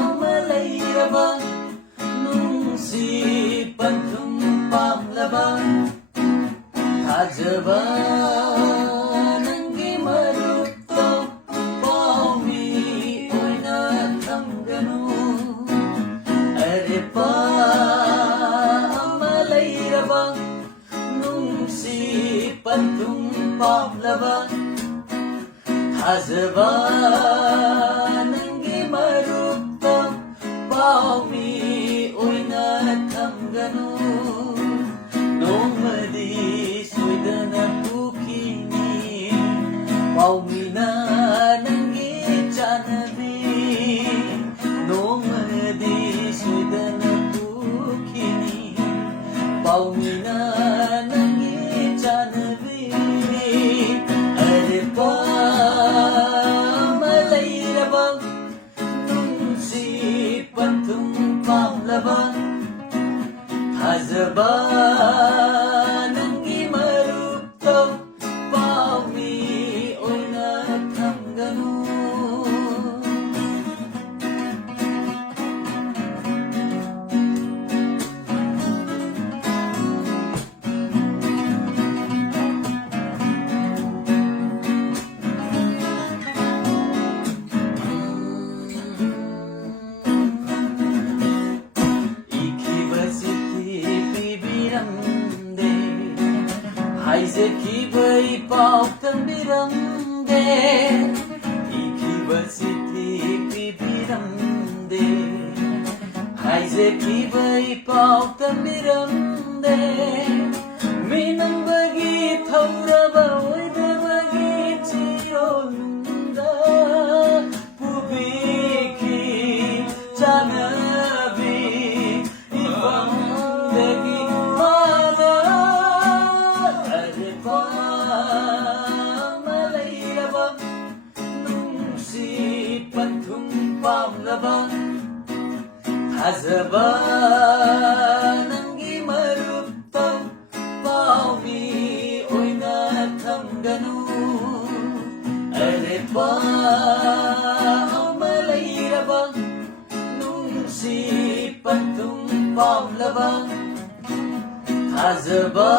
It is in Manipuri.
Pamalayaba nung si Panthung Pamlaba Thajaba Nangi Marupto Paumi Oina Thanganu Are Pamalayaba nung si Panthung Pamlaba Thajaba Nangi Marupto Paumi Oina Thanganu Nomadi Soidana Pukini Paumina Nangi Chanabi Nomadi Soidana Pukini Paumina Nangi Chanabi Are Pamalayaba nung si Panthung Pamlaba Thajaba Nangi Marupto Paumi Oina Thanganu Haizeki pau tambiramde Ikibasiti pibiramde Haizeki pau tambiramde Minambagi thauraba oidabagi chiyonda Pubiki chanabi ifamdagi Pamalayaba nung si Panthung Pamlaba Thajaba Nangi Marupto Paumi Oina Thanganu Are Pamalayaba nung si Panthung Pamlaba Thajaba